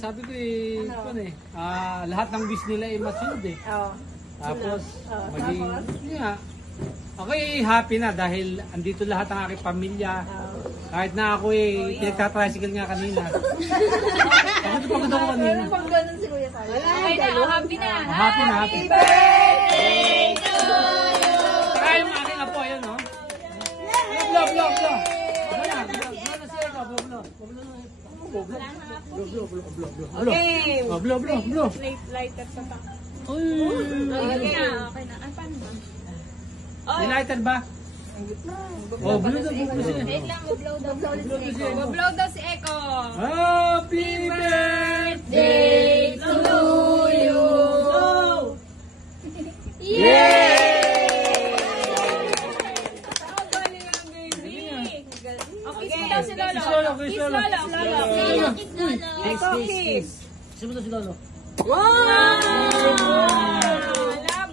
sabi ko eh, lahat ng wish nila ay masunod eh. Tapos, maging, okay, happy na dahil andito lahat ng aking pamilya. Kahit na ako eh, pinagtatricycle nga kanina. Pagod ako kanina. Pag ganun si Kuya Sally. Okay na, happy na. Happy na, happy. Birthday to you! Saka yung aking apo, ayun, no? Blow. Blow. Lighter pa pa. Okay na. Paano ba? United ba? Oh, blow daw. Wait lang, mag-blow daw. Mag-blow daw si Eko. Happy Birthday to you! Si Lolo. Kiss Lolo. Sino to si Lolo? Love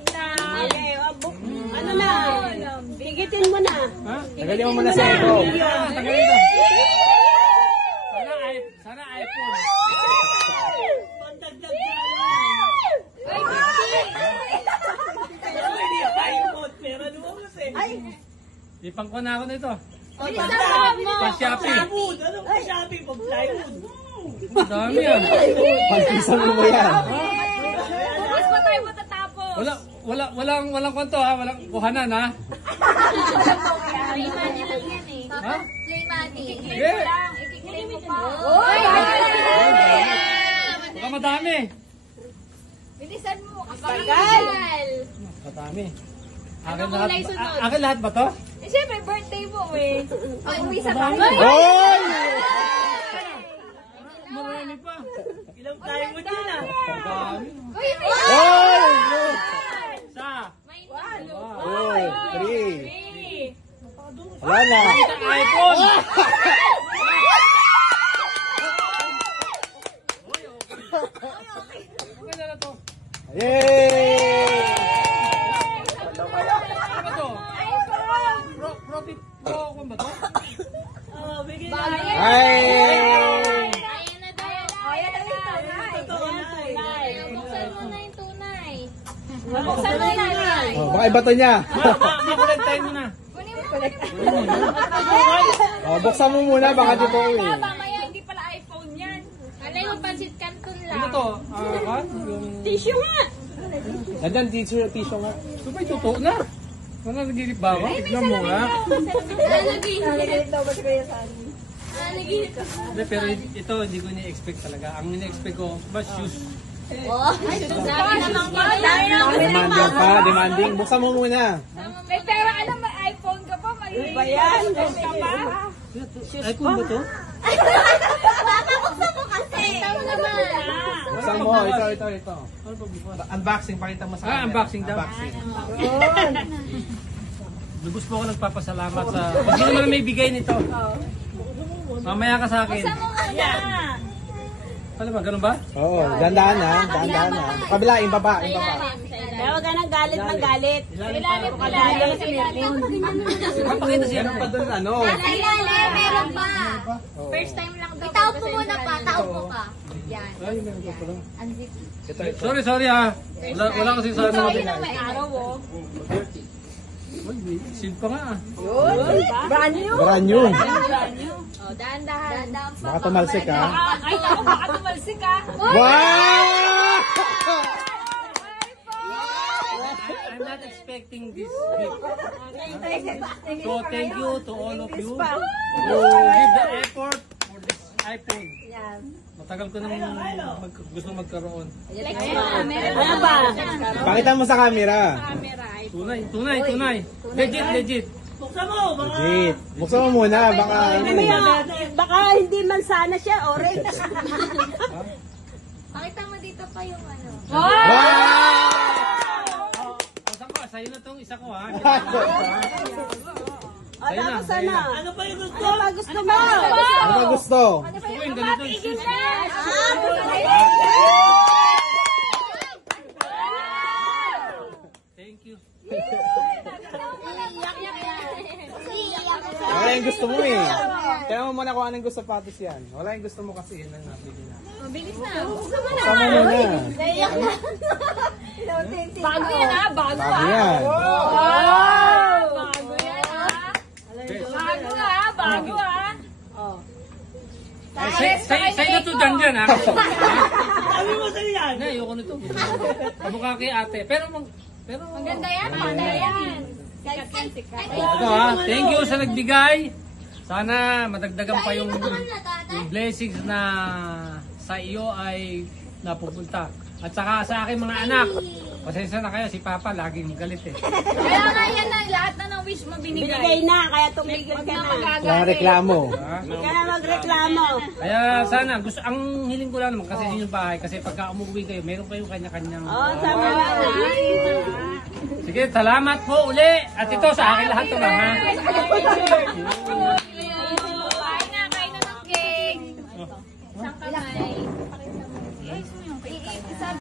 na. Ano na? Higitin mo na. Ha? Tagalin mo muna sa ito. Tagalin na. Sana iPhone. Ipang ko na ako nito. Pa Shopee. Anong pa-shopping? Pag-plywood. Dami yan. Pagpisan mo yan. Bukas pa tayo matatapos. Walang kwanto ha, walang kuhanan ha. Play money lang yan eh. Ha? Play money. Yeah. I-claim mo pa. Baka madami. Bilisan mo. Tagal. Madami. kulay sunod? Akin lahat ba to? Eh, syempre, birthday mo eh. Pag-uwi sa Madami. bahay. Hoy! Marami pa. Ilang tayo mo dyan ah. Madami. Uy, Hoy! Sa. may Hoy! 3. Wala na. iPhone. Okay na to. Yay! Ano to? Profit pro ko ba to? Oh, bigay Bayan. Ay! Ayan na daw. Ayan na yung tunay. Totoo na. Tunay. Buksan mo na yung tunay. Buksan mo na yan. Oh, baka iba to niya. Makulit tayo muna. Kunin mo. Oh, buksan mo muna, baka di po eh. Mamaya hindi pala iPhone yan. Alay mo, pansit canton lang. Ano to? Yung... Tissue nga. Nandyan, tissue nga. Ito ba'y totoo na? Wala nagigip ba ako? Tignan mo nga. Nalagay daw ba si Kuya Sally? Hindi, pero ito hindi ko ni-expect talaga. Ang ni-expect ko, ba shoes? Sabi naman ko. Demanding pa, demanding. Buksan mo muna. May pera ka lang, may iPhone ka pa. May Ba yan? ka pa. iPhone ba to? Buksan mo kasi. Tama naman. Buksan mo, ito. Ano ba bukas? Unboxing, pakita mo sa akin. Unboxing daw. Unboxing. Lubos po ako nagpapasalamat sa... Hindi naman may bigay nito. Mamaya ka sa akin. Buksan mo muna. Ano ba? Ganun ba? Oo, dandahan na. Kabila, yung baba. Kaya huwag ka nang galit magalit. Ilalim mo Ilalim. Papakita siya. Meron pa doon, ano? Nasa ilalim, meron pa. First time lang daw. Itaw po muna pa, tao po ka. Yan. Ay, meron pa pala. Unzip. Sorry ha. Wala kasi sa ano. Ayun ang may araw oh. Uy, sin pa nga ah. Brand new. Brand new. Oh, dahan-dahan. Baka tumalsik ha. Ay, ako, baka tumalsik ka. Wow! I'm not expecting this gift. So thank you to all of you who give the effort for this iPhone. Matagal ko nang gusto magkaroon. Ano ba? Pakita mo sa camera. Tunay. Legit. Buksan mo. Legit. Buksan mo muna, baka ano. Baka hindi man sana siya orange. Pakita mo dito pa yung ano. Wow! Saan ko? Sa'yo na tong isa ko ha. O, tapos sana. Ano pa yung gusto? Ano pa gusto mo? Ano ba gusto? Gusto ko yung ganito yung shoes. Thank you. Okay, yung gusto mo eh. Kaya mo muna kung anong gusto patis yan. Wala yung gusto mo kasi yun ang nabili na. Mabilis na. Buksan mo muna. Bago yan ha, bago Bago yan. Bago yan ha. Bago ha, bago ha. Sa'yo to dyan ha. Sabi mo sa yan. Na, ayoko nito. Kamukha kay ate. Pero Maganda yan, maganda yan. ito ha, thank you sa nagbigay. Sana madagdagan pa yung blessings na sa iyo ay napupunta. At saka sa aking mga anak. Pasensya na kayo, si Papa laging galit eh. Kaya nga yan na, lahat na ng wish mo Binigay binigay. na, kaya tumigil ka na. Wala reklamo. Ha? Hindi ka na magreklamo. Kaya sana, ang hiling ko lang naman kasi yun yung bahay. Kasi pagka umuwi kayo, meron kayong kanya-kanyang... Oh, sama na. Sige, salamat po uli. At ito sa akin lahat to lang ha.